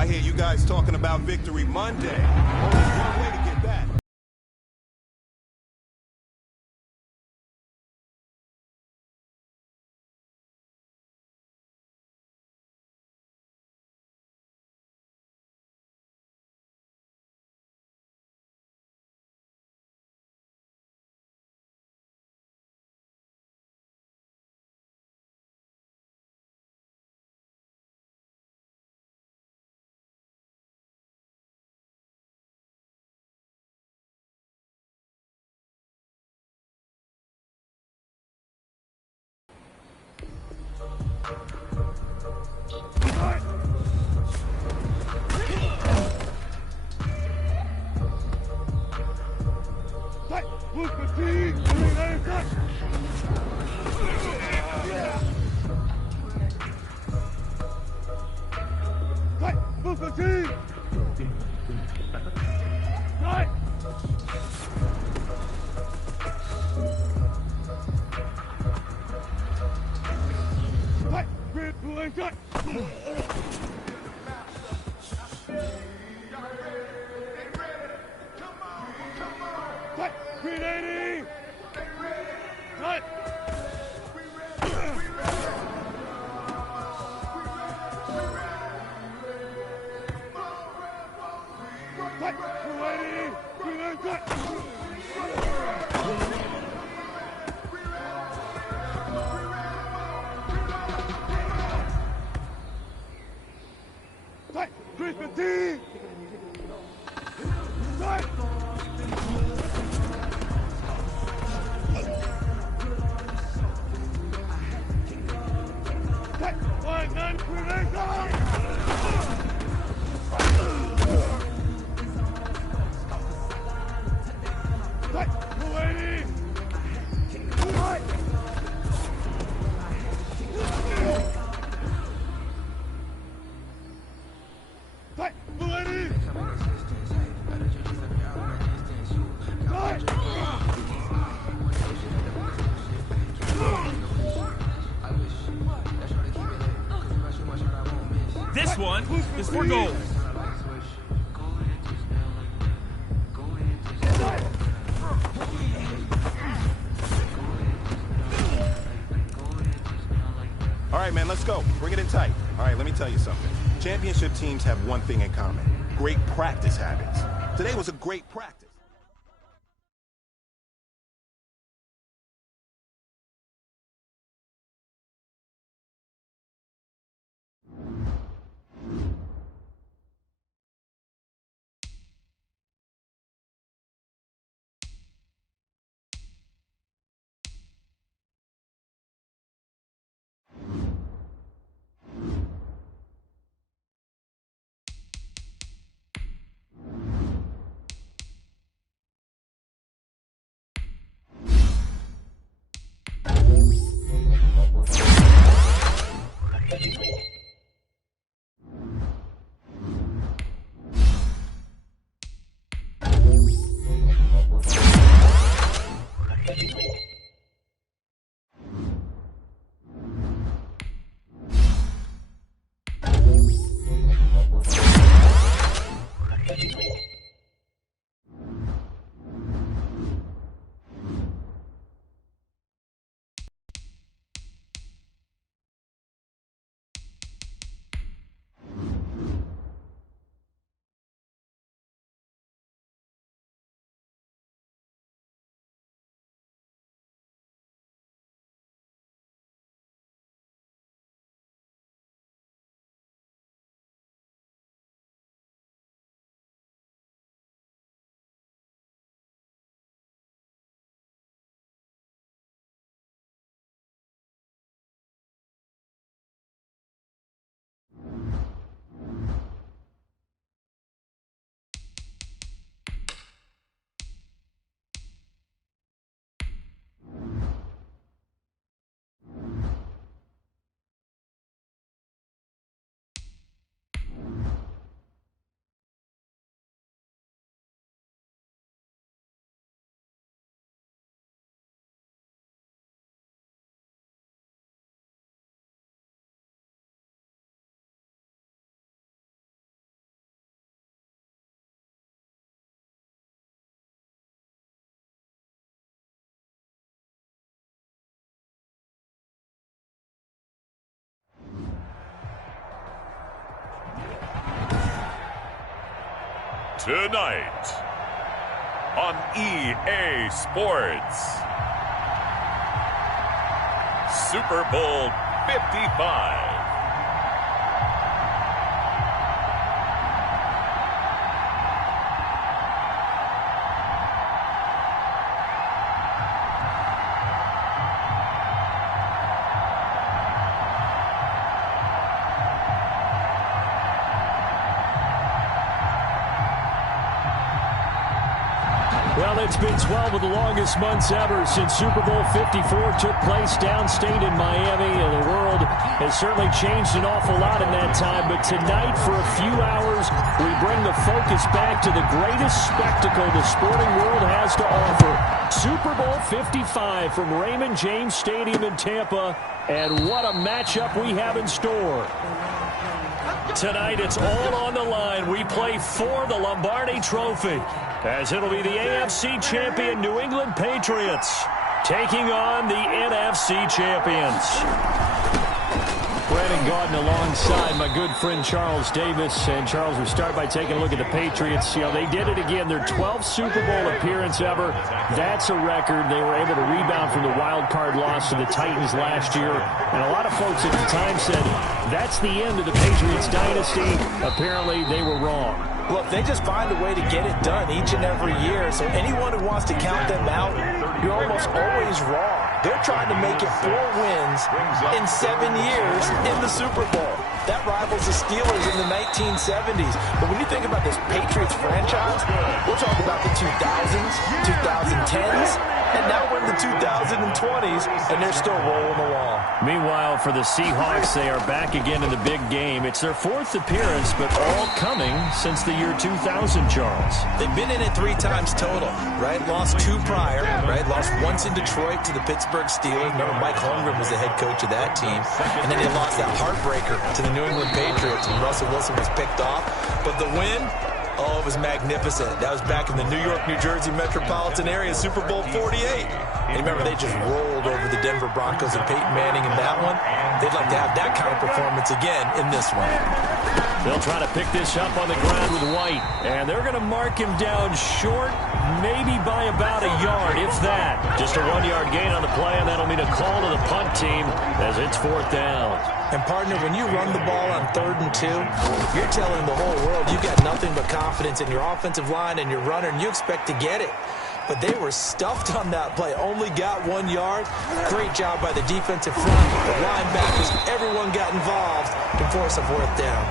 I hear you guys talking about Victory Monday. Only one way to get that. This one is for gold. All right, man, let's go. Bring it in tight. All right, let me tell you something. Championship teams have one thing in common: great practice habits. Today was a great practice. Tonight on EA Sports, Super Bowl 55. Well, it's been 12 of the longest months ever since Super Bowl 54 took place downstate in Miami, and the world has certainly changed an awful lot in that time. But tonight, for a few hours, we bring the focus back to the greatest spectacle the sporting world has to offer. Super Bowl 55 from Raymond James Stadium in Tampa, and what a matchup we have in store. Tonight, it's all on the line. We play for the Lombardi Trophy, as it'll be the AFC champion New England Patriots taking on the NFC champions. Brandon Gaudin alongside my good friend Charles Davis. And Charles, we start by taking a look at the Patriots. You know, they did it again. Their 12th Super Bowl appearance ever. That's a record. They were able to rebound from the wild card loss to the Titans last year. And a lot of folks at the time said that's the end of the Patriots dynasty. Apparently, they were wrong. Look, they just find a way to get it done each and every year. So anyone who wants to count them out, you're almost always wrong. They're trying to make it 4 wins in 7 years in the Super Bowl. That rivals the Steelers in the 1970s. But when you think about this Patriots franchise, we're talking about the 2000s, 2010s, and now we're in the 2020s, and they're still rolling along. Meanwhile, for the Seahawks, they are back again in the big game. It's their 4th appearance, but all coming since the year 2000, Charles. They've been in it 3 times total, right? Lost 2 prior, right? Lost once in Detroit to the Pittsburgh Steelers. Remember, Mike Holmgren was the head coach of that team. And then they lost that heartbreaker to the New England Patriots when Russell Wilson was picked off. But the win, oh, it was magnificent. That was back in the New York, New Jersey metropolitan area, Super Bowl 48. And remember, they just rolled over the Denver Broncos and Peyton Manning in that one. They'd like to have that kind of performance again in this one. They'll try to pick this up on the ground with White. And they're going to mark him down short, maybe by about a yard, if that. Just a 1-yard gain on the play, and that'll mean a call to the punt team as it's 4th down. And, partner, when you run the ball on 3rd and 2, you're telling the whole world you've got nothing but confidence in your offensive line and your runner, and you expect to get it. But they were stuffed on that play, only got 1 yard. Great job by the defensive front, the linebackers, everyone got involved to force a 4th down.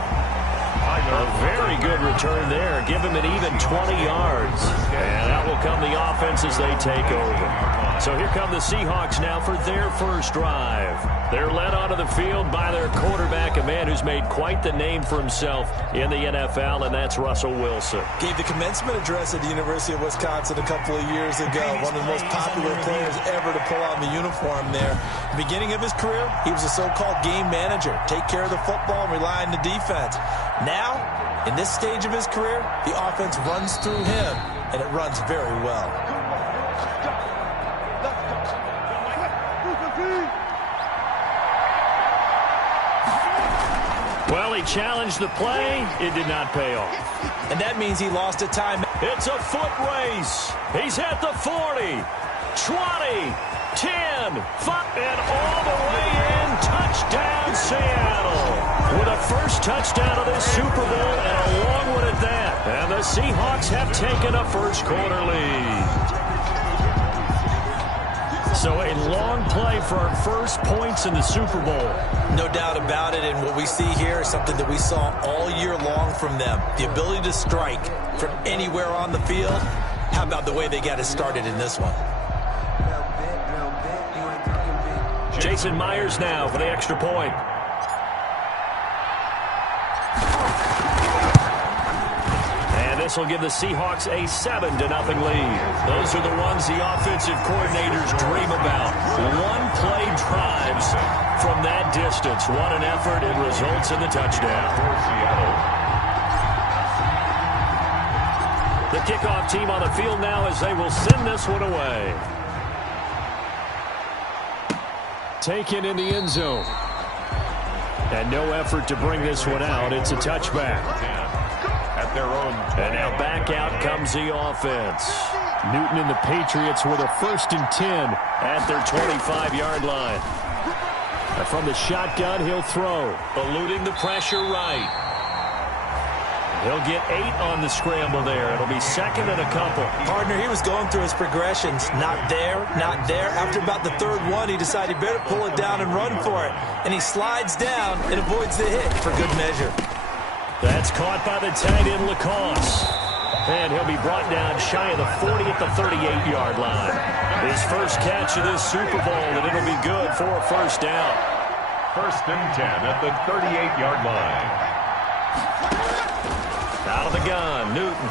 A very good return there. Give him an even 20 yards. And out will come the offense as they take over. So here come the Seahawks now for their first drive. They're led onto the field by their quarterback, a man who's made quite the name for himself in the NFL, and that's Russell Wilson. Gave the commencement address at the University of Wisconsin a couple of years ago. One of the most popular players ever to pull on the uniform there. The beginning of his career, he was a so-called game manager. Take care of the football and rely on the defense. Now, in this stage of his career, the offense runs through him, and it runs very well. Well, he challenged the play. It did not pay off. And that means he lost a time. It's a foot race. He's at the 40, 20, 10, 5, and all the way in. Touchdown, Seattle. With a first touchdown of this Super Bowl, and a long one at that. And the Seahawks have taken a first-quarter lead. So a long play for our first points in the Super Bowl. No doubt about it, and what we see here is something that we saw all year long from them. The ability to strike from anywhere on the field. How about the way they got it started in this one? Jason Myers now for the extra point. This will give the Seahawks a 7-0 lead. Those are the ones the offensive coordinators dream about. One-play drives from that distance. What an effort. It results in the touchdown. The kickoff team on the field now as they will send this one away. Taken in the end zone. And no effort to bring this one out. It's a touchback. At at their own 20. And now back out comes the offense. Newton and the Patriots with a 1st and 10 at their 25-yard line. And from the shotgun, he'll throw, eluding the pressure right. He'll get 8 on the scramble there. It'll be 2nd and a couple. Partner, he was going through his progressions. Not there, not there. After about the 3rd one, he decided he better pull it down and run for it. And he slides down and avoids the hit for good measure. That's caught by the tight end, Lacoste. And he'll be brought down shy of the 40 at the 38-yard line. His first catch of this Super Bowl, and it'll be good for a 1st down. 1st and 10 at the 38-yard line. Out of the gun, Newton.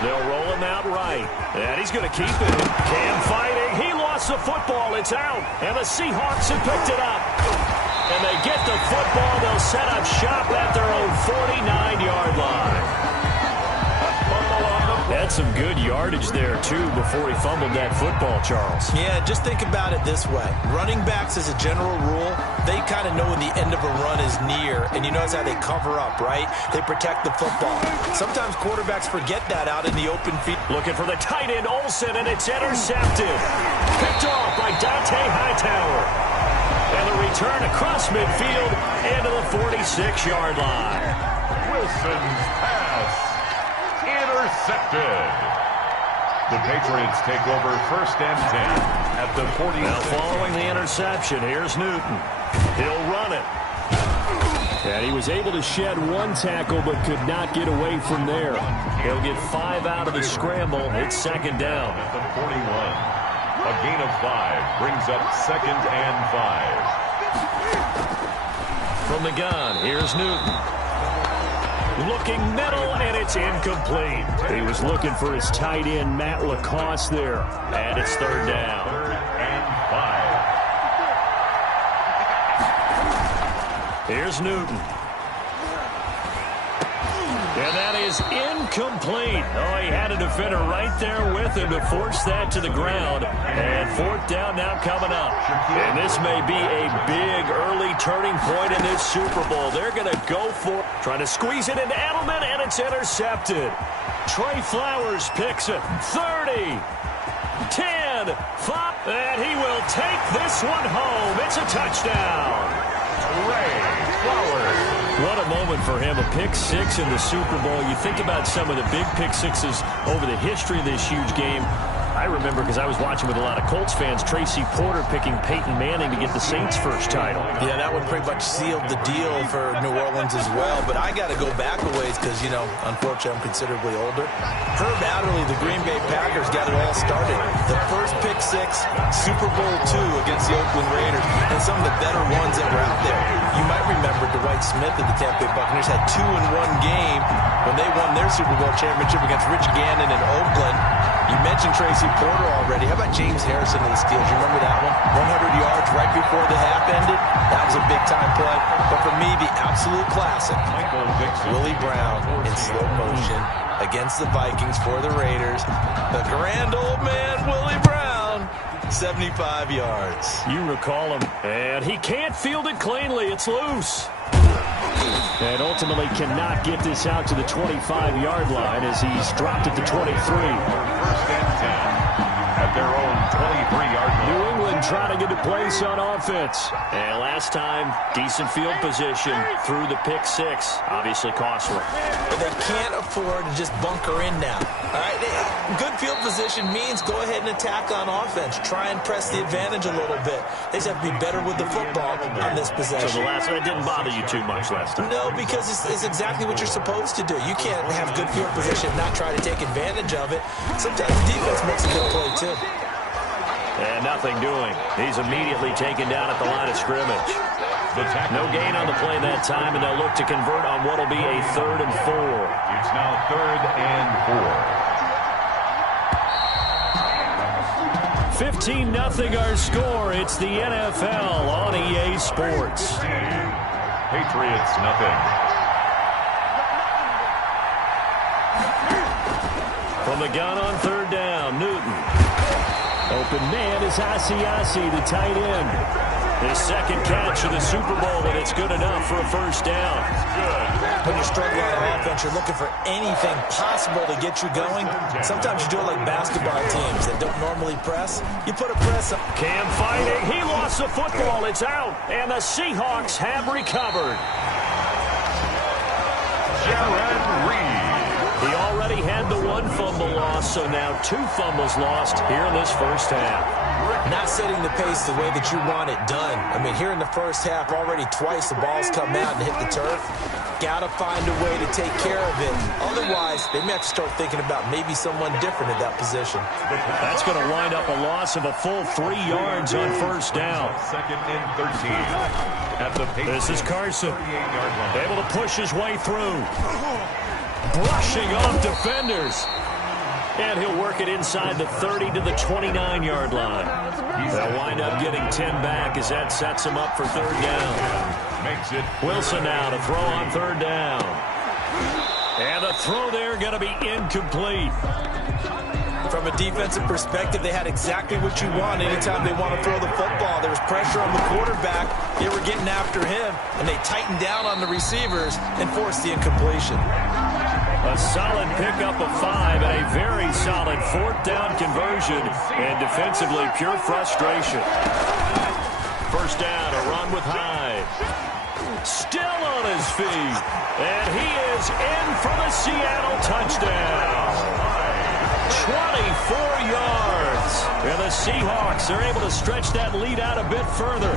They'll roll him out right. And he's going to keep it. Cam fighting. He lost the football. It's out. And the Seahawks have picked it up. And they get the football. They'll set up shop at their own 49-yard line. Had some good yardage there, too, before he fumbled that football, Charles. Yeah, just think about it this way. Running backs, as a general rule, they kind of know when the end of a run is near, and you notice how they cover up, right? They protect the football. Sometimes quarterbacks forget that out in the open field. Looking for the tight end, Olsen, and it's intercepted. Picked off by Dante Hightower. And the return across midfield into the 46-yard line. Wilson's pass. Intercepted. The Patriots take over 1st and 10 at the 40. Now following the interception, here's Newton. He'll run it. And he was able to shed 1 tackle but could not get away from there. He'll get 5 out of the scramble. It's 2nd down. At the 41. A gain of 5 brings up 2nd and 5. From the gun, here's Newton. Looking middle, and it's incomplete. He was looking for his tight end, Matt Lacoste there. And it's 3rd down. 3rd and 5. Here's Newton. And that is incomplete. Oh, he had a defender right there with him to force that to the ground. And 4th down now coming up. And this may be a big early turning point in this Super Bowl. They're going to go for it. Trying to squeeze it into Edelman, and it's intercepted. Trey Flowers picks it. 30, 10, 5, and he will take this one home. It's a touchdown. Trey Flowers. What a moment for him, a pick-6 in the Super Bowl. You think about some of the big pick-6s over the history of this huge game. I remember, because I was watching with a lot of Colts fans, Tracy Porter picking Peyton Manning to get the Saints' first title. Yeah, that one pretty much sealed the deal for New Orleans as well. But I got to go back a ways because, you know, unfortunately I'm considerably older. Herb Adderley, the Green Bay Packers, got it all started. The first pick-6, Super Bowl II against the Oakland Raiders, and some of the better ones that were out there. You might remember Dwight Smith of the Tampa Bay Buccaneers had 2 in one game when they won their Super Bowl championship against Rich Gannon in Oakland. You mentioned Tracy Porter already. How about James Harrison of the Steelers? You remember that one? 100 yards right before the half ended. That was a big-time play. But for me, the absolute classic, Willie Brown in slow motion against the Vikings for the Raiders. The grand old man, Willie Brown, 75 yards. You recall him, and he can't field it cleanly. It's loose. And ultimately cannot get this out to the 25-yard line as he's dropped it to 23. 1st and 10 at their own 23-yard line. New England trying to get a place on offense. And last time, decent field position through the pick-6. Obviously costly. But they can't afford to just bunker in now. All right, good field position means go ahead and attack on offense. Try and press the advantage a little bit. They just have to be better with the football on this possession. So the last one didn't bother you too much last time? No, because it's exactly what you're supposed to do. You can't have good field position and not try to take advantage of it. Sometimes the defense makes a good play, too. And nothing doing. He's immediately taken down at the line of scrimmage. No gain on the play that time, and they'll look to convert on what will be a 3rd and 4. It's now 3rd and 4. 15-0 our score. It's the NFL on EA Sports. Patriots nothing. From the gun on 3rd down, Newton. Open man is Asiasi, the tight end. His second catch of the Super Bowl, and it's good enough for a first down. When you're struggling on offense, you're looking for anything possible to get you going. Sometimes you do it like basketball teams that don't normally press. You put a press up. Cam fighting. He lost the football. It's out. And the Seahawks have recovered. Jared Reed. He already had the one fumble loss, so now 2 fumbles lost here in this first half. Not setting the pace the way that you want it done. I mean, here in the first half, already twice the ball's come out and hit the turf. Got to find a way to take care of it. Otherwise, they may have to start thinking about maybe someone different at that position. That's going to wind up a loss of a full 3 yards on first down. Second and 13. At the This is Carson. Able to push his way through. Brushing off defenders. And he'll work it inside the 30 to the 29-yard line. They'll wind up getting 10 back as that sets him up for third down. makes it. Wilson now to throw on third down. And the throw there going to be incomplete. From a defensive perspective, they had exactly what you want anytime they want to throw the football. There was pressure on the quarterback. They were getting after him, and they tightened down on the receivers and forced the incompletion. A solid pickup of 5 and a very solid fourth down conversion, and defensively pure frustration. First down, a run with Hyde. Still on his feet, and he is in for the Seattle touchdown. 24 yards. And the Seahawks are able to stretch that lead out a bit further.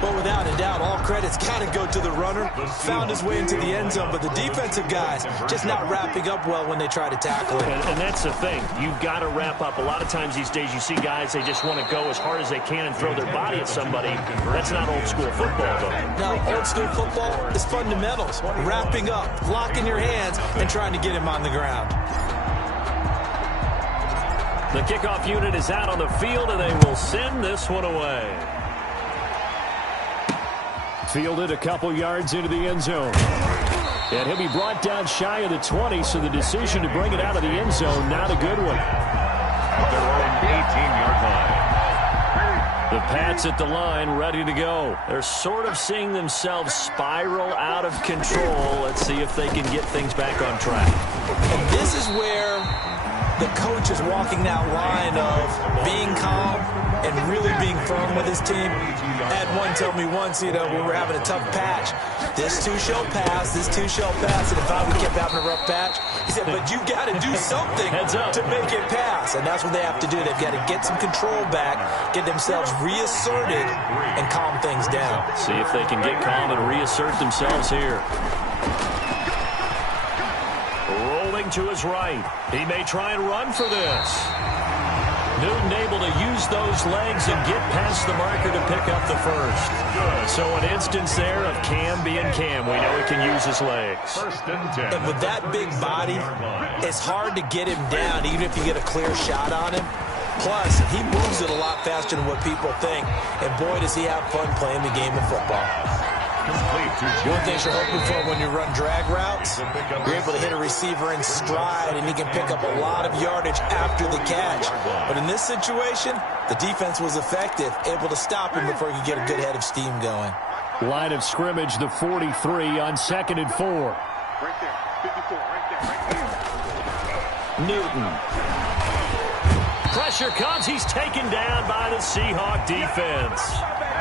But without a doubt, all credit's got to go to the runner. Found his way into the end zone, but the defensive guys just not wrapping up well when they try to tackle him. And that's the thing. You've got to wrap up. A lot of times these days you see guys, they just want to go as hard as they can and throw their body at somebody. That's not old school football, though. Now, old school football is fundamentals. Wrapping up, locking your hands, and trying to get him on the ground. The kickoff unit is out on the field, and they will send this one away. Fielded a couple yards into the end zone. And he'll be brought down shy of the 20, so the decision to bring it out of the end zone, not a good one. Their own 18-yard line. The Pats at the line, ready to go. They're sort of seeing themselves spiral out of control. Let's see if they can get things back on track. And this is where the coach is walking that line of being calm and really being firm with his team. I had one tell me once, when we were having a tough patch, this too shall pass, this too shall pass. And if we kept having a rough patch, he said, but you got to do something to make it pass. And that's what they have to do. They've got to get some control back, get themselves reasserted, and calm things down. See if they can get calm and reassert themselves here. Rolling to his right. He may try and run for this. Newton able to use those legs and get past the marker to pick up the first. Good. So an instance there of Cam being Cam. We know he can use his legs. First and 10. And with that big body, it's hard to get him down even if you get a clear shot on him. Plus, he moves it a lot faster than what people think. And boy, does he have fun playing the game of football. One thing you're hoping for when you run drag routes, you're able to hit a receiver in stride, and he can pick up a lot of yardage after the catch. But in this situation, the defense was effective, able to stop him before he could get a good head of steam going. Line of scrimmage, the 43 on 2nd and 4. Right there, 54, right there. Newton. Pressure comes. He's taken down by the Seahawk defense.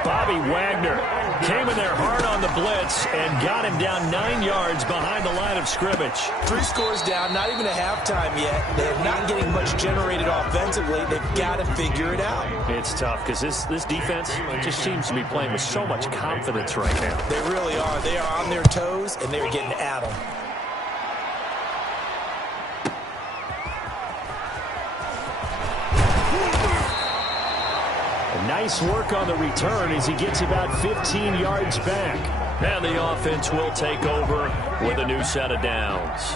Bobby Wagner came in there hard on the blitz and got him down 9 yards behind the line of scrimmage. 3 scores down, not even a halftime yet. They're not getting much generated offensively. They've got to figure it out. It's tough because this defense just seems to be playing with so much confidence right now. They really are. They are on their toes, and they're getting at them. Nice work on the return as he gets about 15 yards back. And the offense will take over with a new set of downs.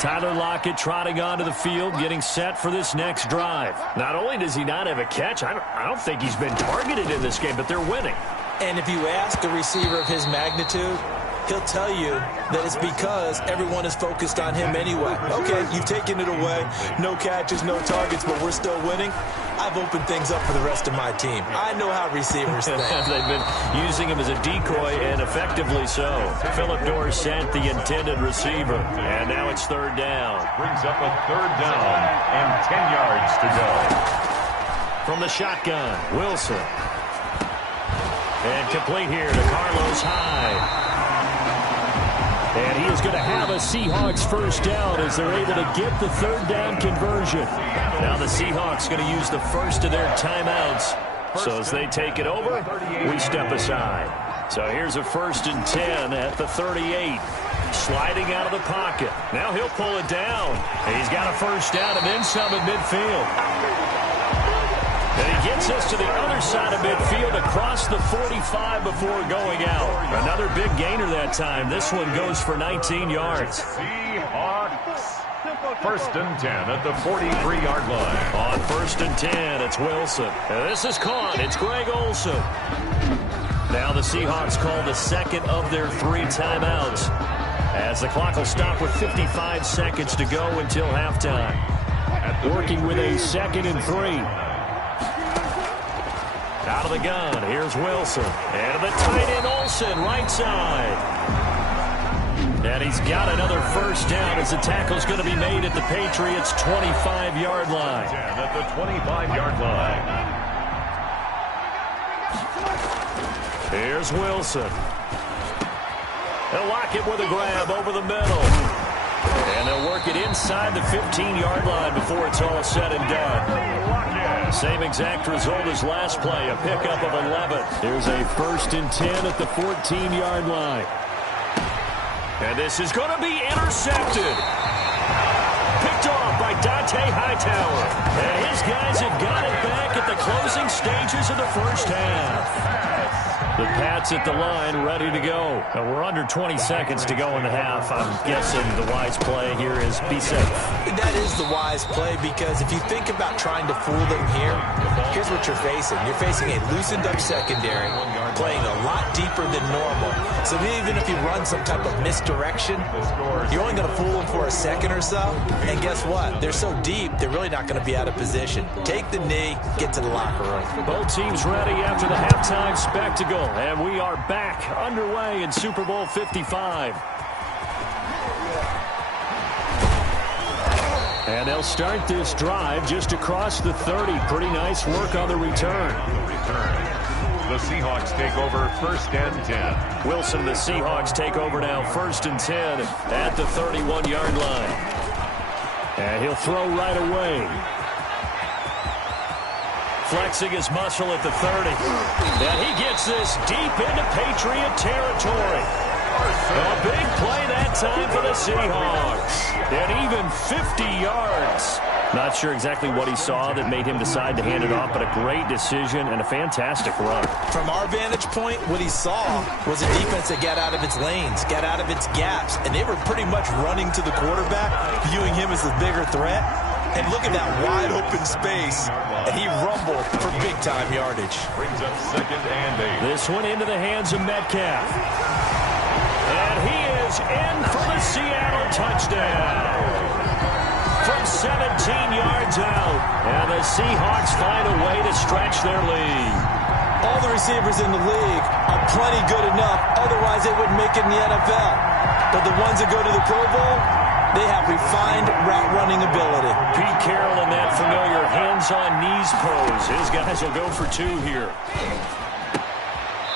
Tyler Lockett trotting onto the field, getting set for this next drive. Not only does he not have a catch, I don't think he's been targeted in this game, but they're winning. And if you ask a receiver of his magnitude, he'll tell you that it's because everyone is focused on him anyway. Okay, you've taken it away. No catches, no targets, but we're still winning. I've opened things up for the rest of my team. I know how receivers think. They've been using him as a decoy, and effectively so. Phillip Dorsett, the intended receiver. And now it's third down. Brings up a third down and 10 yards to go. From the shotgun, Wilson. And complete here to Carlos Hyde. And he is going to have a Seahawks first down as they're able to get the third down conversion. Now the Seahawks going to use the first of their timeouts. So as they take it over, we step aside. So here's a 1st and 10 at the 38. Sliding out of the pocket. Now he'll pull it down. He's got a first down and then some at midfield. And he gets us to the other side of midfield across the 45 before going out. Another big gainer that time. This one goes for 19 yards. Seahawks. 1st and 10 at the 43-yard line. On 1st and 10, it's Wilson. And this is caught. It's Greg Olsen. Now the Seahawks call the second of their 3 timeouts, as the clock will stop with 55 seconds to go until halftime. Working with a 2nd and 3. Out of the gun, here's Wilson. And the tight end Olsen, right side. And he's got another first down as the tackle's going to be made at the Patriots' 25-yard line. At the 25-yard line. Here's Wilson. They'll lock it with a grab over the middle. And they'll work it inside the 15-yard line before it's all said and done. Same exact result as last play, a pickup of 11. Here's a 1st and 10 at the 14-yard line. And this is going to be intercepted. Picked off by Dante Hightower. And his guys have got it back at the closing stages of the first half. The Pats at the line, ready to go. We're under 20 seconds to go in the half. I'm guessing the wise play here is be safe. That is the wise play, because if you think about trying to fool them here, here's what you're facing. You're facing a loosened up secondary, playing a lot deeper than normal. So even if you run some type of misdirection, you're only going to fool them for a second or so. And guess what? They're so deep, they're really not going to be out of position. Take the knee, get to the locker room. Both teams ready after the halftime spectacle. And we are back underway in Super Bowl 55. And they'll start this drive just across the 30. Pretty nice work on the return. The Seahawks take over 1st and 10. Wilson, the Seahawks take over now 1st and 10 at the 31-yard line. And he'll throw right away. Flexing his muscle at the 30. And he gets this deep into Patriot territory. A big play that time for the Seahawks. And even 50 yards. Not sure exactly what he saw that made him decide to hand it off, but a great decision and a fantastic run. From our vantage point, what he saw was a defense that got out of its lanes, got out of its gaps, and they were pretty much running to the quarterback, viewing him as the bigger threat. And look at that wide open space, and he rumbled for big-time yardage. Brings up 2nd and 8. This one into the hands of Metcalf. And he is in for the Seattle touchdown. From 17 yards out. And the Seahawks find a way to stretch their lead. All the receivers in the league are plenty good enough, otherwise they wouldn't make it in the NFL. But the ones that go to the Pro Bowl, they have refined route running ability. Pete Carroll in that familiar hands-on knees pose. His guys will go for 2 here.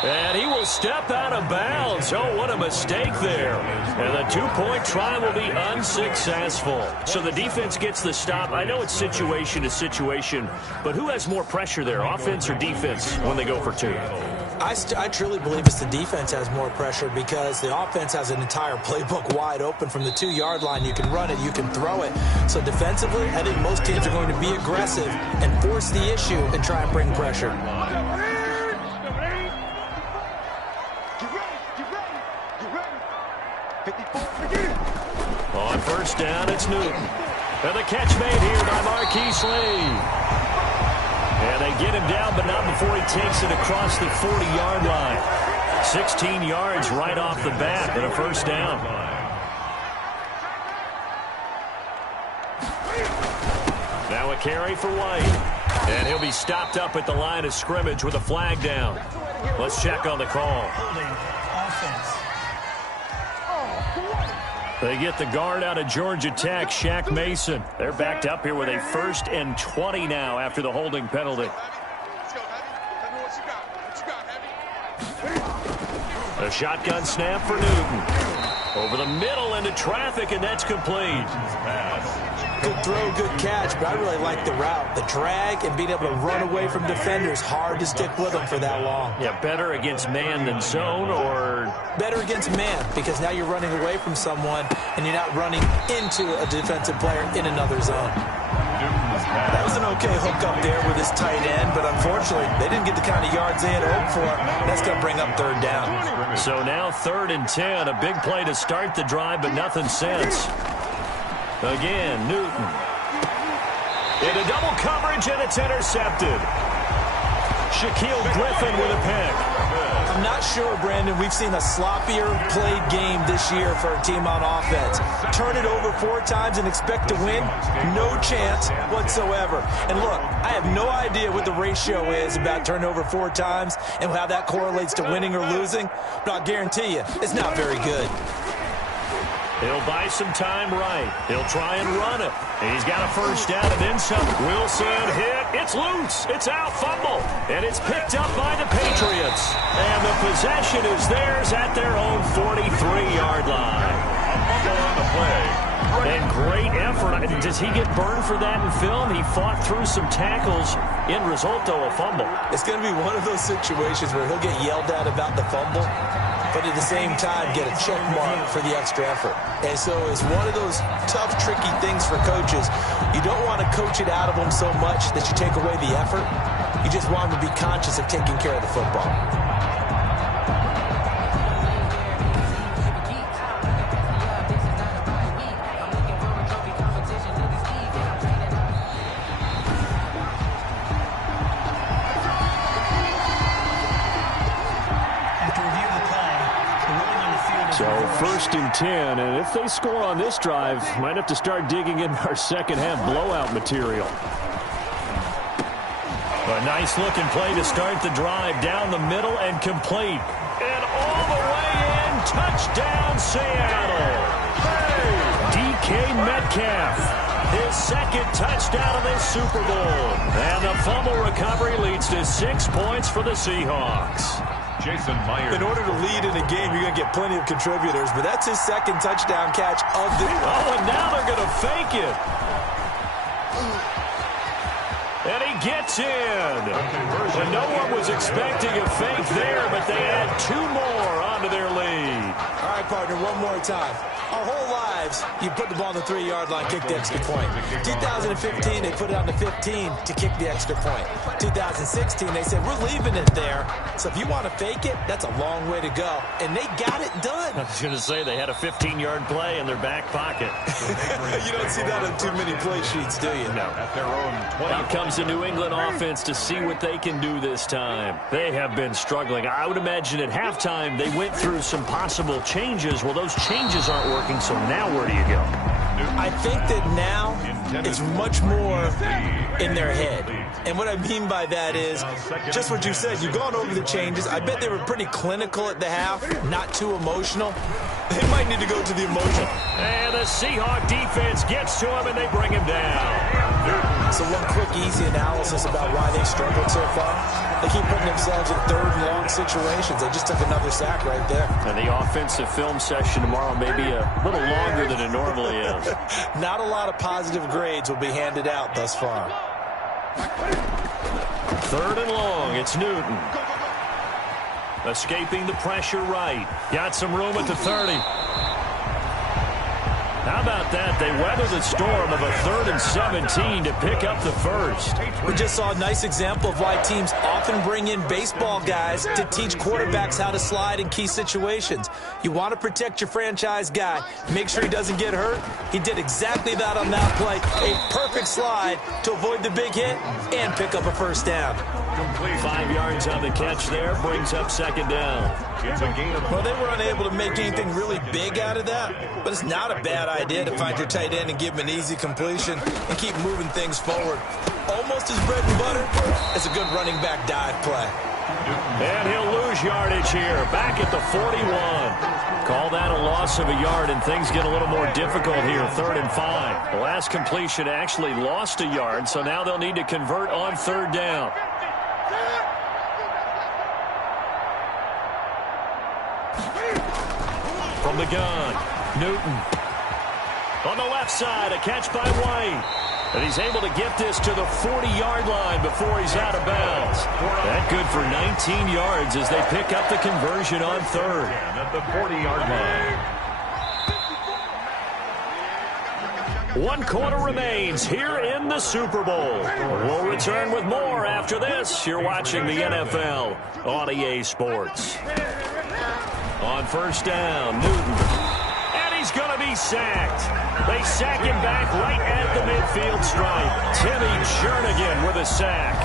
And he will step out of bounds. Oh, what a mistake there. And the 2-point try will be unsuccessful. So the defense gets the stop. I know it's situation to situation, but who has more pressure there, offense or defense, when they go for 2? I truly believe it's the defense has more pressure, because the offense has an entire playbook wide open from the 2-yard line. You can run it, you can throw it. So defensively, I think most teams are going to be aggressive and force the issue and try and bring pressure. On 1st down, it's Newton. And the catch made here by Marquise Lee. And they get him down, but not before he takes it across the 40-yard line. 16 yards right off the bat and a first down. Now a carry for White. And he'll be stopped up at the line of scrimmage with a flag down. Let's check on the call. They get the guard out of Georgia Tech, Shaq Mason. They're backed up here with a 1st and 20 now after the holding penalty. A shotgun snap for Newton. Over the middle into traffic, and that's complete. Good throw, good catch, but I really like the route. The drag and being able to run away from defenders, hard to stick with them for that long. Yeah, better against man than zone, or? Better against man, because now you're running away from someone and you're not running into a defensive player in another zone. That was an okay hook up there with his tight end, but unfortunately, they didn't get the kind of yards they had hoped for. That's going to bring up 3rd down. So now 3rd and 10, a big play to start the drive, but nothing since. Again, Newton. Into double coverage, and it's intercepted. Shaquille Griffin with a pick. I'm not sure, Brandon, we've seen a sloppier played game this year for a team on offense. Turn it over 4 times and expect to win? No chance whatsoever. And look, I have no idea what the ratio is about turning over 4 times and how that correlates to winning or losing, but I'll guarantee you, it's not very good. He'll buy some time right. He'll try and run it. He's got a first down and then some. Wilson hit. It's loose. It's out. Fumble. And it's picked up by the Patriots. And the possession is theirs at their own 43-yard line. A fumble on the play. And great effort. Does he get burned for that in film? He fought through some tackles. End result, though, a fumble. It's going to be one of those situations where he'll get yelled at about the fumble, but at the same time get a check mark for the extra effort. And so it's one of those tough, tricky things for coaches. You don't want to coach it out of them so much that you take away the effort. You just want them to be conscious of taking care of the football. So 1st and 10, and if they score on this drive, might have to start digging in our second half blowout material. A nice looking play to start the drive down the middle and complete. And all the way in, touchdown Seattle. DK Metcalf, his 2nd touchdown of this Super Bowl. And the fumble recovery leads to 6 points for the Seahawks. Jason Myers. In order to lead in a game, you're going to get plenty of contributors, but that's his 2nd touchdown catch of the... Oh, and now they're going to fake it. And he gets in. And no one was expecting a fake there, but they add 2 more onto their lead. All right, partner, one more time. Our whole lives, you put the ball on the 3-yard line, kick the extra point. 2015, they put it on the 15 to kick the extra point. 2016, they said, we're leaving it there. So if you want to fake it, that's a long way to go. And they got it done. I was going to say, they had a 15-yard play in their back pocket. You don't see that on too many play sheets, do you? No. At their own 20. Out comes the New England offense to see what they can do this time. They have been struggling. I would imagine at halftime they went through some possible changes. Well, those changes aren't working, so now where do you go? I think that now it's much more in their head. And what I mean by that is just what you said. You've gone over the changes. I bet they were pretty clinical at the half, not too emotional. They might need to go to the emotional. And the Seahawk defense gets to him, and they bring him down. So one quick, easy analysis about why they struggled so far. They keep putting themselves in 3rd and long situations. They just took another sack right there. And the offensive film session tomorrow may be a little longer than it normally is. Not a lot of positive grades will be handed out thus far. 3rd and long, it's Newton. Escaping the pressure right. Got some room at the 30. How about that? They weather the storm of a 3rd and 17 to pick up the first. We just saw a nice example of why teams often bring in baseball guys to teach quarterbacks how to slide in key situations. You want to protect your franchise guy. Make sure he doesn't get hurt. He did exactly that on that play. A perfect slide to avoid the big hit and pick up a first down. 5 yards on the catch there, brings up second down. It's a gain of... Well, they were unable to make anything really big out of that, but it's not a bad idea to find your tight end and give him an easy completion and keep moving things forward. Almost his bread and butter. It's a good running back dive play. And he'll lose yardage here, back at the 41. Call that a loss of a yard, and things get a little more difficult here, 3rd and 5. The last completion actually lost a yard, so now they'll need to convert on 3rd down. From the gun, Newton. On the left side, a catch by White. And he's able to get this to the 40-yard line before he's out of bounds. That good for 19 yards as they pick up the conversion on 3rd. At the 40-yard line. 1 quarter remains here in the Super Bowl. We'll return with more after this. You're watching the NFL on EA Sports. On 1st down, Newton. And he's going to be sacked. They sack him back right at the midfield stripe. Timmy Jernigan with a sack.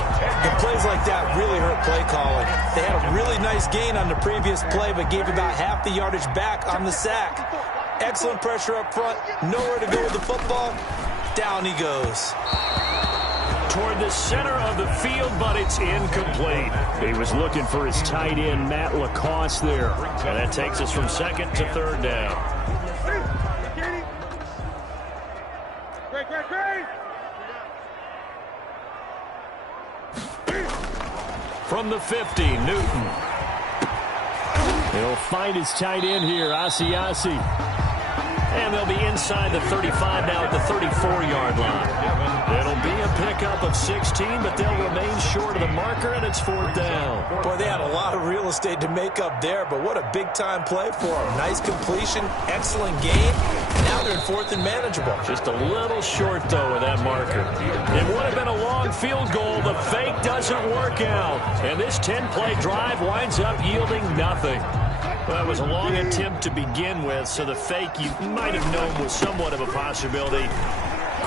And plays like that really hurt play calling. They had a really nice gain on the previous play, but gave about half the yardage back on the sack. Excellent pressure up front. Nowhere to go with the football. Down he goes. Toward the center of the field, but it's incomplete. He was looking for his tight end, Matt Lacoste, there. And that takes us from 2nd to 3rd down. From the 50, Newton. He'll find his tight end here, Asiasi. And they'll be inside the 35 now at the 34-yard line. It'll be a pickup of 16, but they'll remain short of the marker, and it's 4th down. Boy, they had a lot of real estate to make up there, but what a big-time play for them. Nice completion, excellent game. Now they're in 4th and manageable. Just a little short, though, of that marker. It would have been a long field goal. The fake doesn't work out. And this 10-play drive winds up yielding nothing. Well, that was a long attempt to begin with, so the fake you might have known was somewhat of a possibility.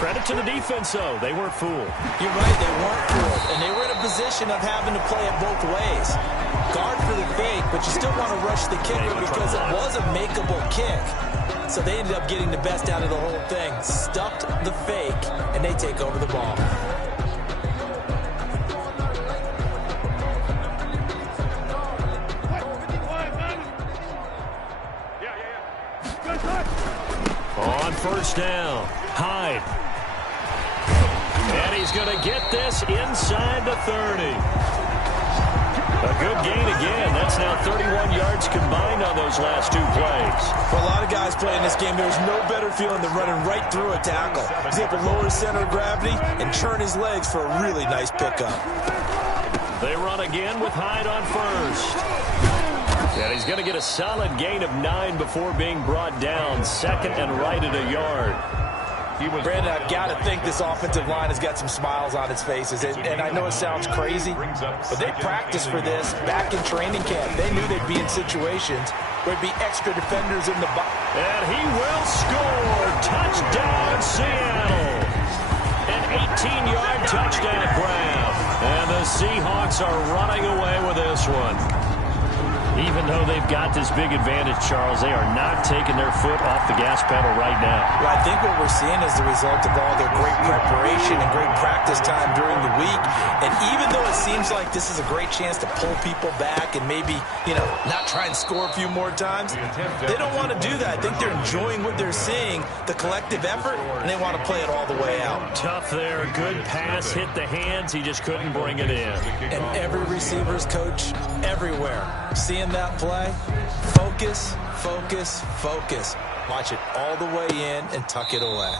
Credit to the defense, though. They weren't fooled. You're right, they weren't fooled. And they were in a position of having to play it both ways. Guard for the fake, but you still want to rush the kicker because it was a makeable kick. So they ended up getting the best out of the whole thing. Stuffed the fake, and they take over the ball. On 1st down, Hyde. And he's going to get this inside the 30. A good gain again. That's now 31 yards combined on those last 2 plays. For a lot of guys playing this game, there's no better feeling than running right through a tackle. He's able to lower his center of gravity and churn his legs for a really nice pickup. They run again with Hyde on 1st. And he's going to get a solid gain of 9 before being brought down. 2nd and right at a yard. Brandon, I've got to think this offensive line has got some smiles on its faces. And I know it sounds crazy, but they practiced for this back in training camp. They knew they'd be in situations where there'd be extra defenders in the box. And he will score. Touchdown, Seattle. An 18-yard touchdown grab. And the Seahawks are running away with this one. Even though they've got this big advantage, Charles, they are not taking their foot off the gas pedal right now. Well, I think what we're seeing is the result of all their great preparation and great practice time during the week. And even though it seems like this is a great chance to pull people back and maybe, not try and score a few more times, they don't want to do that. I think they're enjoying what they're seeing, the collective effort, and they want to play it all the way out. Tough there. Good pass, hit the hands. He just couldn't bring it in. And every receiver's coach everywhere. Seeing that play, focus, focus, focus. Watch it all the way in and tuck it away.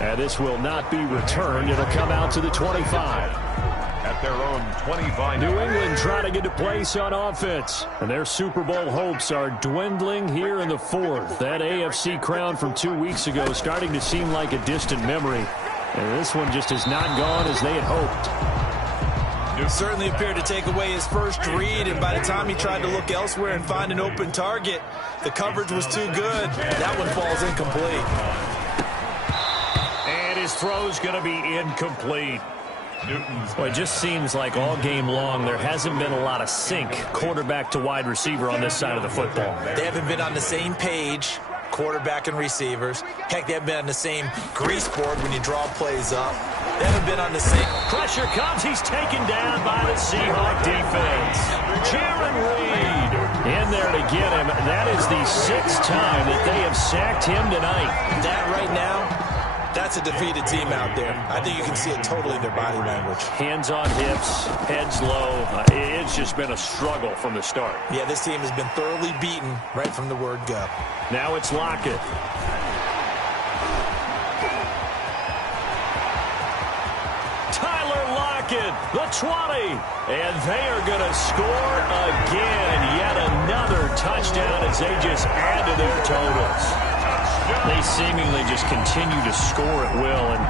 And this will not be returned. It'll come out to the 25. At their own 25. New England trying to get a place on offense. And their Super Bowl hopes are dwindling here in the 4th. That AFC crown from 2 weeks ago is starting to seem like a distant memory. And this one just has not gone as they had hoped. Certainly appeared to take away his first read, and by the time he tried to look elsewhere and find an open target, the coverage was too good. That one falls incomplete. And his throw's going to be incomplete. Well, it just seems like all game long there hasn't been a lot of sync quarterback to wide receiver on this side of the football. They haven't been on the same page, quarterback and receivers. Heck, they haven't been on the same grease board when you draw plays up. They haven't been on the same. Pressure comes. He's taken down by the Seahawk defense. Jaron Reed in there to get him. That is the 6th time that they have sacked him tonight. That right now, that's a defeated team out there. I think you can see it totally in their body language. Hands on hips, heads low. It's just been a struggle from the start. Yeah, this team has been thoroughly beaten right from the word go. Now it's Lockett. Tyler Lockett, the 20. And they are going to score again. Yet another touchdown as they just add to their totals. They seemingly just continue to score at will, and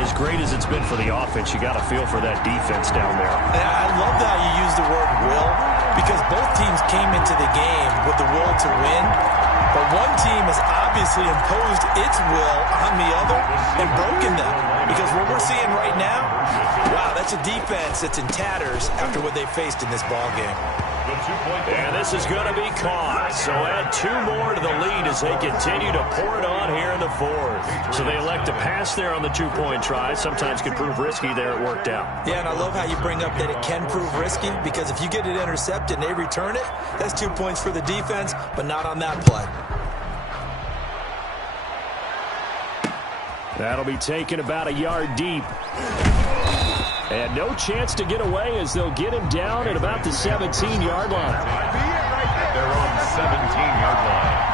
as great as it's been for the offense, you got to feel for that defense down there. And I love how you use the word will, because both teams came into the game with the will to win, but one team has obviously imposed its will on the other and broken them. Because what we're seeing right now, wow, that's a defense that's in tatters after what they faced in this ball game. And this is going to be caught. So add 2 more to the lead as they continue to pour it on here in the 4th. So they elect to pass there on the 2-point try. Sometimes could prove risky there. It worked out. Yeah, and I love how you bring up that it can prove risky, because if you get it intercepted and they return it, that's 2 points for the defense, but not on that play. That'll be taken about a yard deep. And no chance to get away as they'll get him down at about the 17-yard line. They're on the 17-yard line.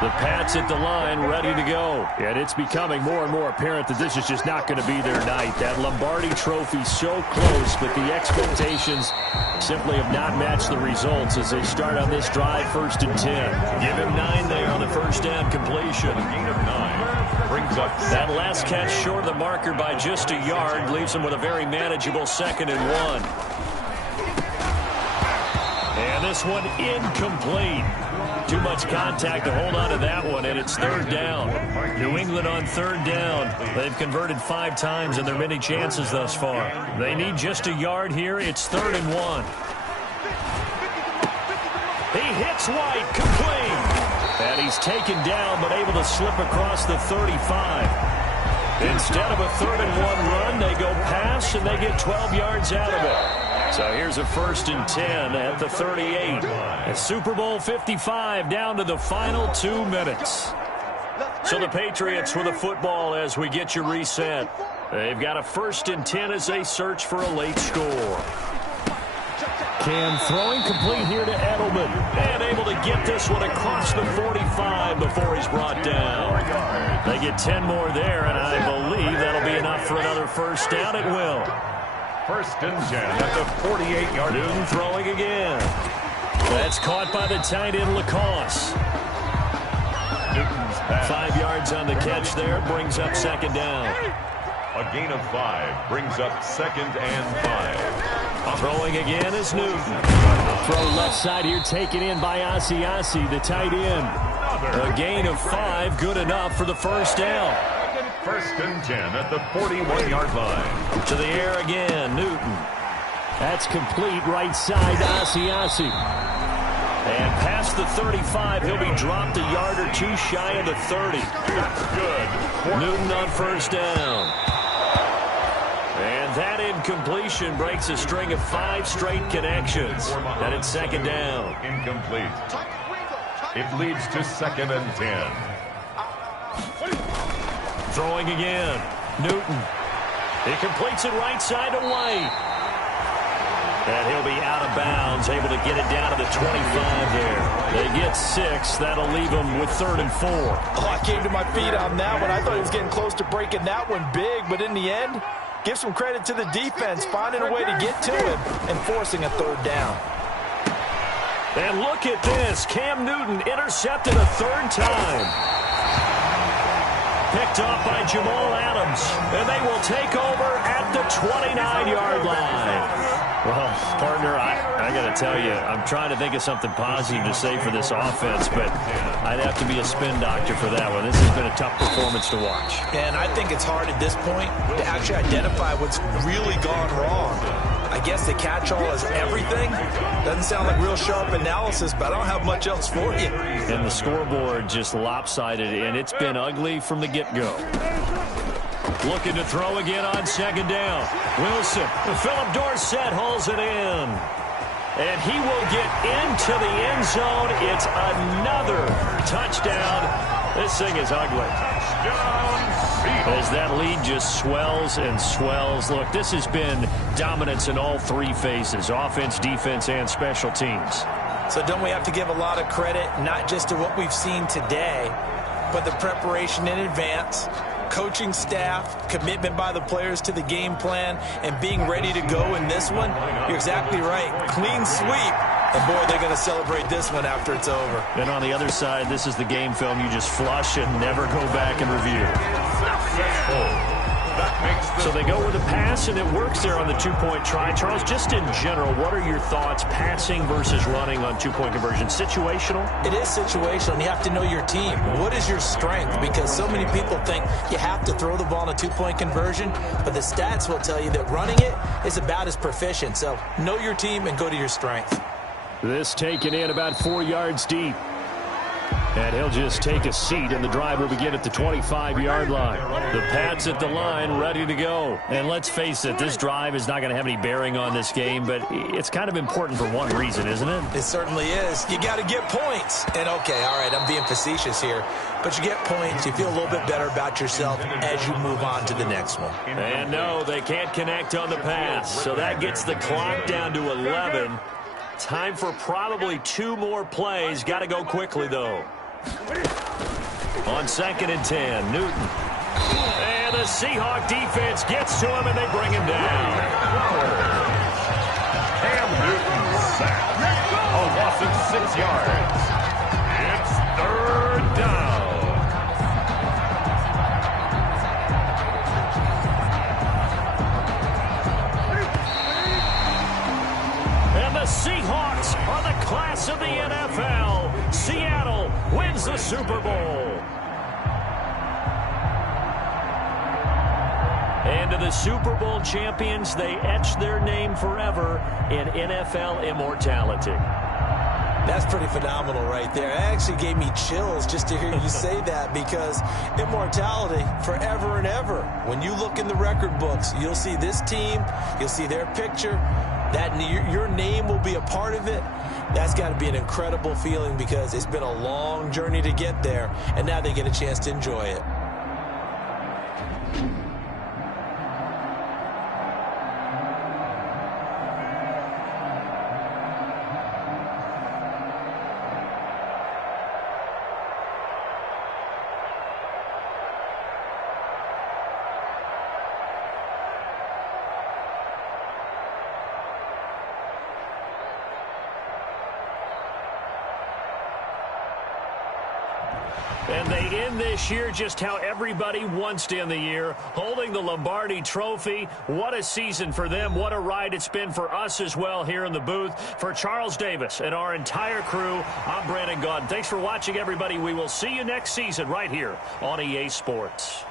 The Pats at the line, ready to go. And it's becoming more and more apparent that this is just not going to be their night. That Lombardi Trophy so close, but the expectations simply have not matched the results as they start on this drive, 1st and 10. Give him 9 there on the first down completion. Gain of 9 brings up that last catch short of the marker by just a yard leaves him with a very manageable 2nd and 1. And this one incomplete. Too much contact to hold on to that one, and it's 3rd down. New England on 3rd down. They've converted 5 times in their many chances thus far. They need just a yard here. It's 3rd and 1. He hits White, complete. And he's taken down, but able to slip across the 35. Instead of a 3rd and 1 run, they go pass, and they get 12 yards out of it. So here's a 1st and 10 at the 38. And Super Bowl 55 down to the final 2 minutes. So the Patriots with the football as we get you reset. They've got a 1st and 10 as they search for a late score. Cam throwing complete here to Edelman. And able to get this one across the 45 before he's brought down. They get 10 more there, and I believe that'll be enough for another 1st down. It will. 1st and 10 at the 48-yard line. Newton throwing again. That's caught by the tight end, Lacoste. Newton's pass. 5 yards on the catch there. Brings up 2nd down. A gain of 5 brings up 2nd and 5. Throwing again is Newton. Throw left side here taken in by Asiasi, the tight end. A gain of 5, good enough for the 1st down. 1st and 10 at the 41-yard line. To the air again, Newton. That's complete right side to Asiasi. And past the 35, he'll be dropped a yard or 2 shy of the 30. Good. Newton on 1st down. And that incompletion breaks a string of 5 straight connections. And it's 2nd down. Incomplete. It leads to 2nd and 10. Throwing again. Newton. He completes it right side to White. And he'll be out of bounds, able to get it down to the 25 there. They get 6. That'll leave them with 3rd and 4. Oh, I came to my feet on that one. I thought he was getting close to breaking that one big, but in the end, give some credit to the defense, finding a way to get to him and forcing a 3rd down. And look at this. Cam Newton intercepted a 3rd time. Picked off by Jamal Adams. And they will take over at the 29-yard line. Well, partner, I got to tell you, I'm trying to think of something positive to say for this offense, but I'd have to be a spin doctor for that one. This has been a tough performance to watch. And I think it's hard at this point to actually identify what's really gone wrong. I guess the catch-all is everything. Doesn't sound like real sharp analysis, but I don't have much else for you. And the scoreboard just lopsided, and it's been ugly from the get-go. Looking to throw again on second down. Wilson, Philip Dorsett holds it in. And he will get into the end zone. It's another touchdown. This thing is ugly. As that lead just swells and swells. Look, this has been dominance in all three phases, offense, defense, and special teams. So don't we have to give a lot of credit, not just to what we've seen today, but the preparation in advance, coaching staff, commitment by the players to the game plan, and being ready to go in this one? You're exactly right. Clean sweep. And, boy, they're going to celebrate this one after it's over. And on the other side, this is the game film you just flush and never go back and review. So they go with a pass, and it works there on the two-point try. Charles, just in general, what are your thoughts passing versus running on two-point conversion? Situational? It is situational, and you have to know your team. What is your strength? Because so many people think you have to throw the ball in a two-point conversion, but the stats will tell you that running it is about as proficient. So know your team and go to your strength. This taken in about 4 yards deep. And he'll just take a seat, and the drive will begin at the 25-yard line. The Pats at the line, ready to go. And let's face it, this drive is not going to have any bearing on this game, but it's kind of important for one reason, isn't it? It certainly is. You got to get points. And, okay, all right, I'm being facetious here, but you get points, you feel a little bit better about yourself as you move on to the next one. And no, they can't connect on the pass, so that gets the clock down to 11. Time for probably 2 more plays. Got to go quickly, though. On 2nd and 10, Newton. And the Seahawk defense gets to him, and they bring him down. Cam Newton sacked. A loss of 6 yards. It's 3rd down. And the Seahawks are the class of the NFL. Seattle wins the Super Bowl. And to the Super Bowl champions, they etch their name forever in NFL immortality. That's pretty phenomenal right there. It actually gave me chills just to hear you say that, because immortality forever and ever. When you look in the record books, you'll see this team, you'll see their picture, that your name will be a part of it. That's got to be an incredible feeling, because it's been a long journey to get there, and now they get a chance to enjoy it. And they end this year just how everybody wants to end the year, holding the Lombardi Trophy. What a season for them. What a ride it's been for us as well here in the booth. For Charles Davis and our entire crew, I'm Brandon Gaudin. Thanks for watching, everybody. We will see you next season right here on EA Sports.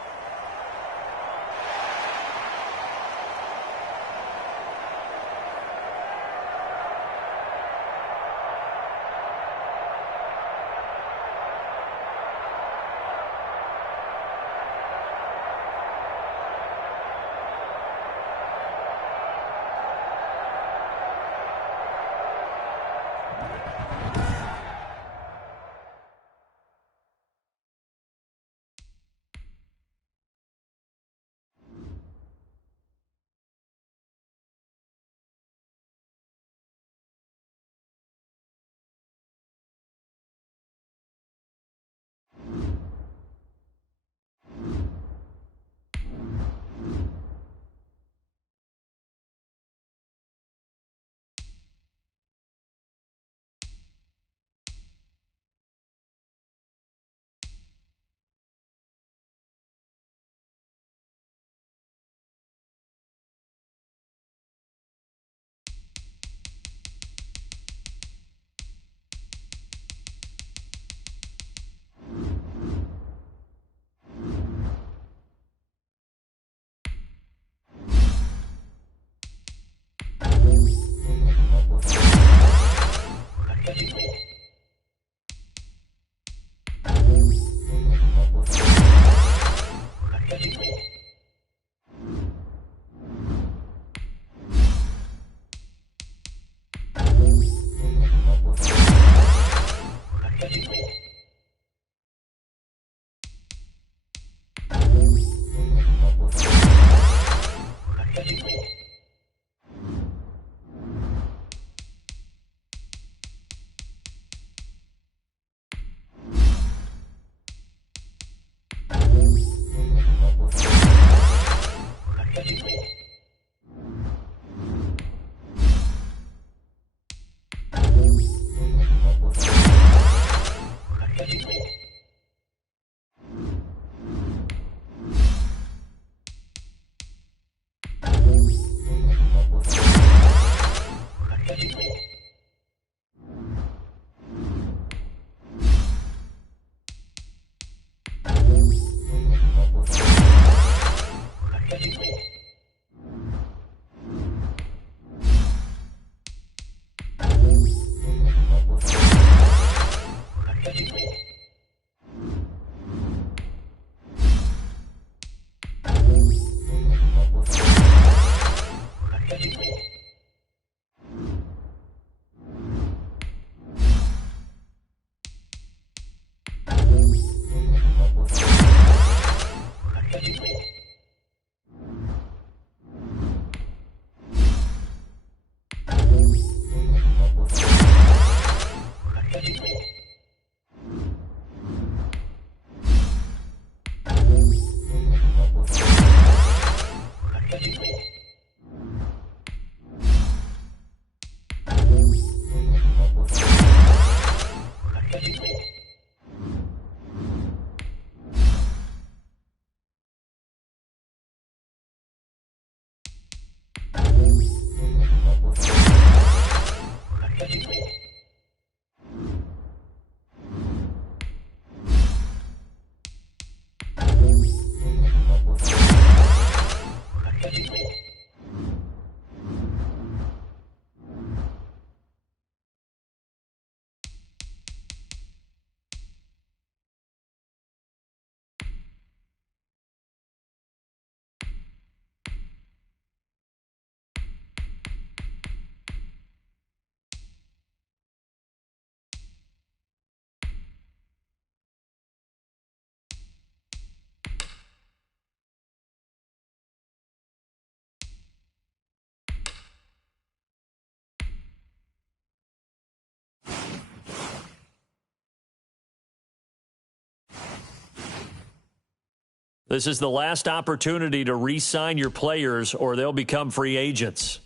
This is the last opportunity to re-sign your players or they'll become free agents.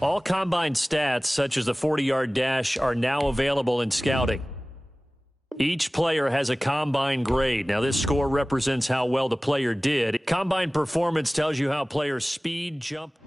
All combine stats, such as the 40-yard dash, are now available in scouting. Each player has a combine grade. Now, this score represents how well the player did. Combine performance tells you how players' speed, jump.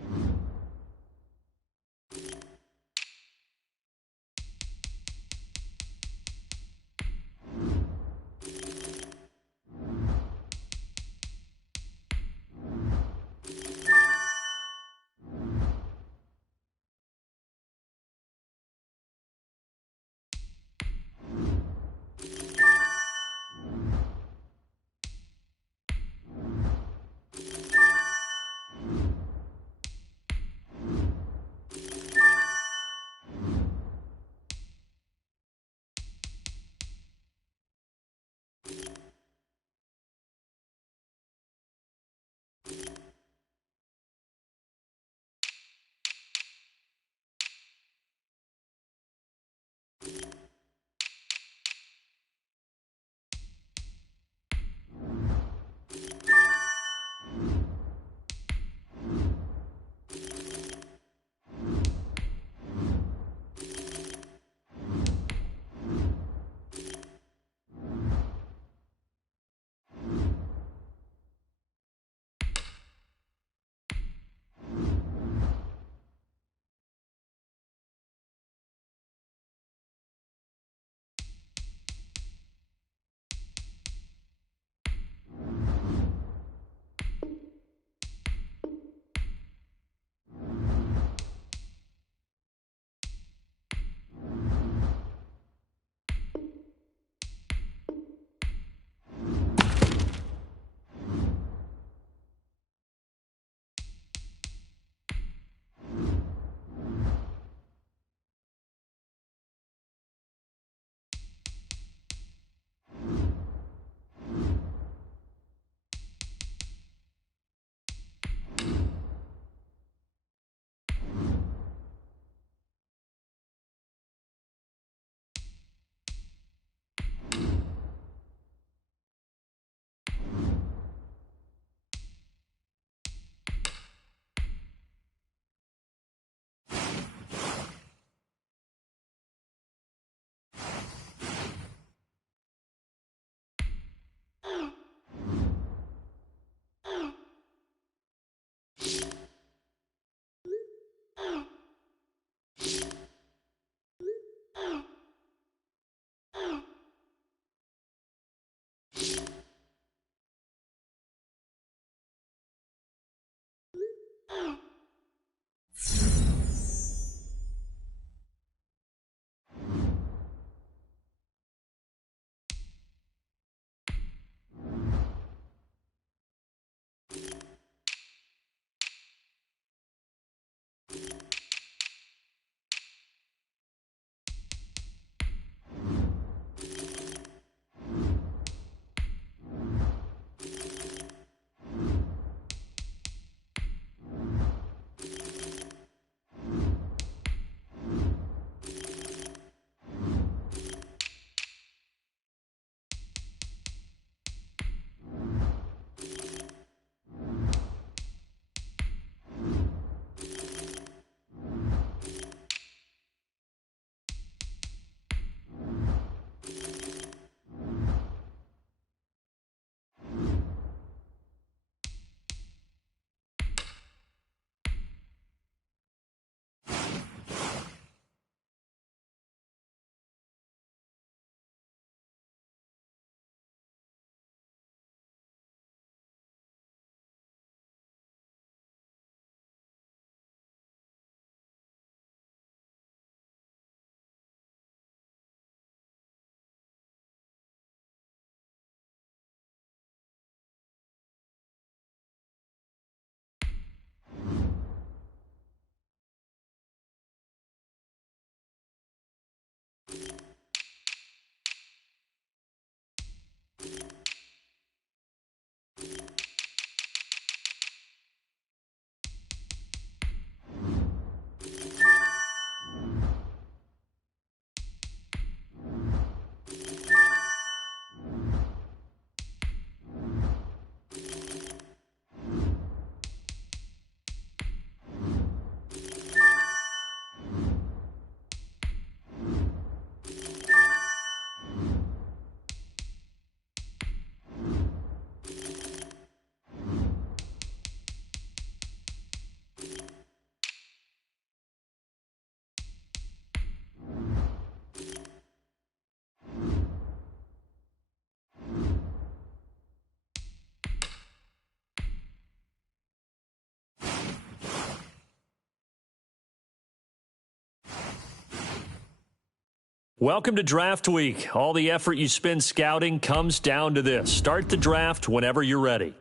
Welcome to Draft Week. All the effort you spend scouting comes down to this. Start the draft whenever you're ready.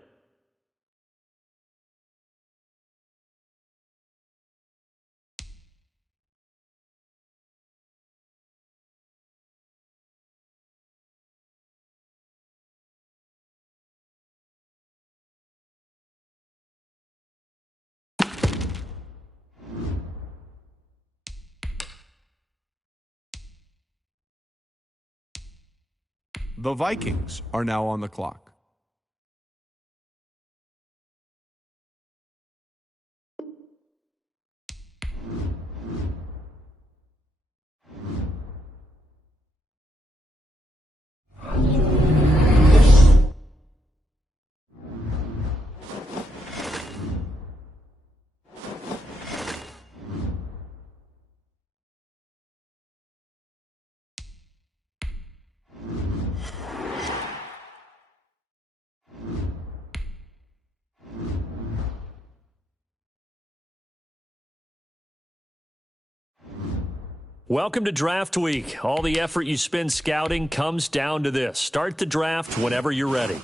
The Vikings are now on the clock. Welcome to Draft Week. All the effort you spend scouting comes down to this. Start the draft whenever you're ready.